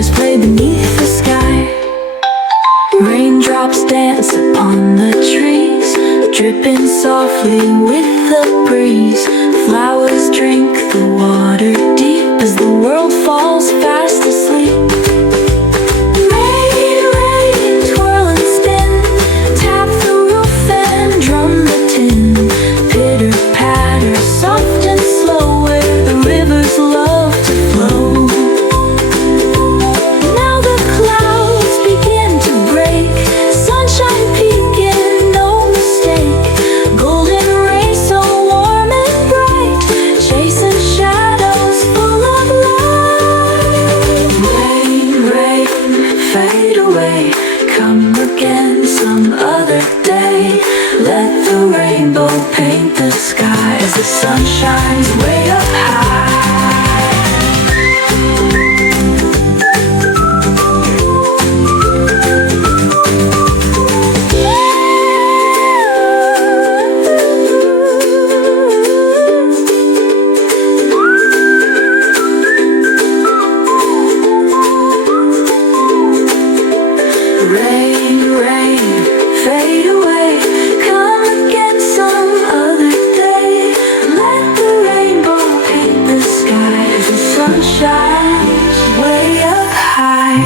us play beneath the sky. Raindrops dance upon the trees, dripping softly with the breeze. Flowers drink the water deep as the world falls fast asleep. Rain, rain, twirl and spin, tap the roof and drum the tin. Pitter patter, soft and slow, where the rivers love to flow. Now the clouds begin to break, sunshine peeking, no mistake. Golden rays so warm and bright, chasing shadows full of light. Rain, rain, fade away, come again some other day. Let the rainbow paint the sky as the sun shines way up high. Rain, rain, fade away, come again some other day. Let the rainbow paint the sky as the sun shines way up high.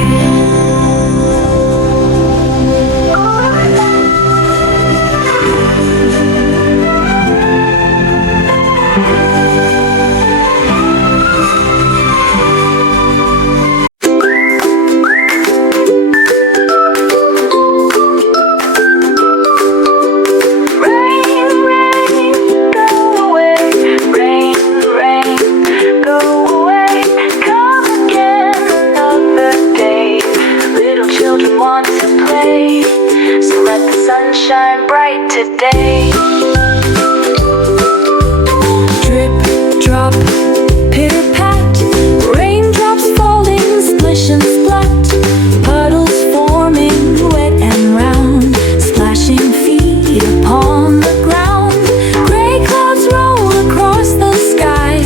Want to play, so let the sun shine bright today. Drip, drop, pitter pat, raindrops falling, splish and splat. Puddles forming, wet and round, splashing feet upon the ground. Gray clouds roll across the sky,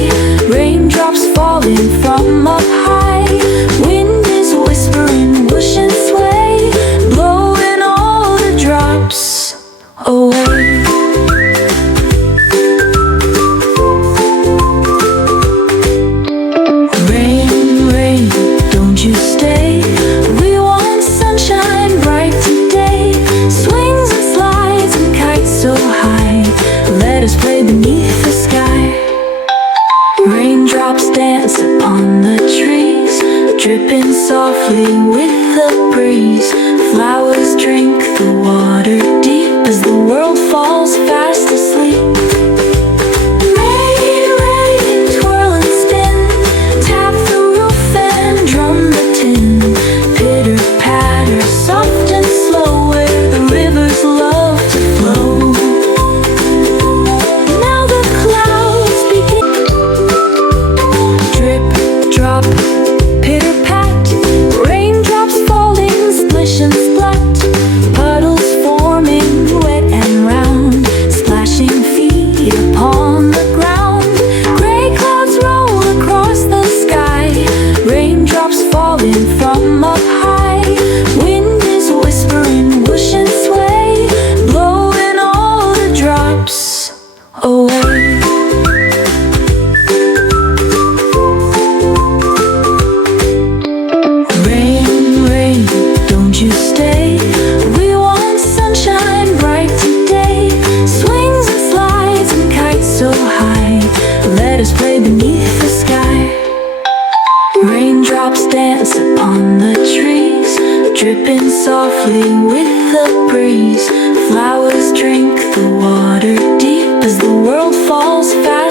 raindrops falling from up high. Wind is whispering, whoosh and sway, blowing all the drops away. Rain, rain, don't you stay, we want sunshine bright today. Swings and slides and kites so high, let us play beneath the sky. Raindrops dance upon the trees, dripping softly with the breeze. Flowers drink the water deep as the world falls fast asleep. Rain, rain, twirl and spin, tap the roof and drum the tin. Pitter patter, soft and slow, where the rivers love to flow. Now the clouds begin. Drip, drop, pitter pat, raindrops falling, splish and splat. Puddles forming, wet and round, splashing feet upon the ground. Gray clouds roll across the sky, raindrops falling from up high. Wind is whispering, whoosh and sway, blowing all the drops away. Rain, rain, don't you stay, we want sunshine bright today. Swings and slides and kites so high, let us play beneath the sky. Raindrops dance upon the trees, dripping softly with the breeze. Flowers drink the water deep as the world falls fast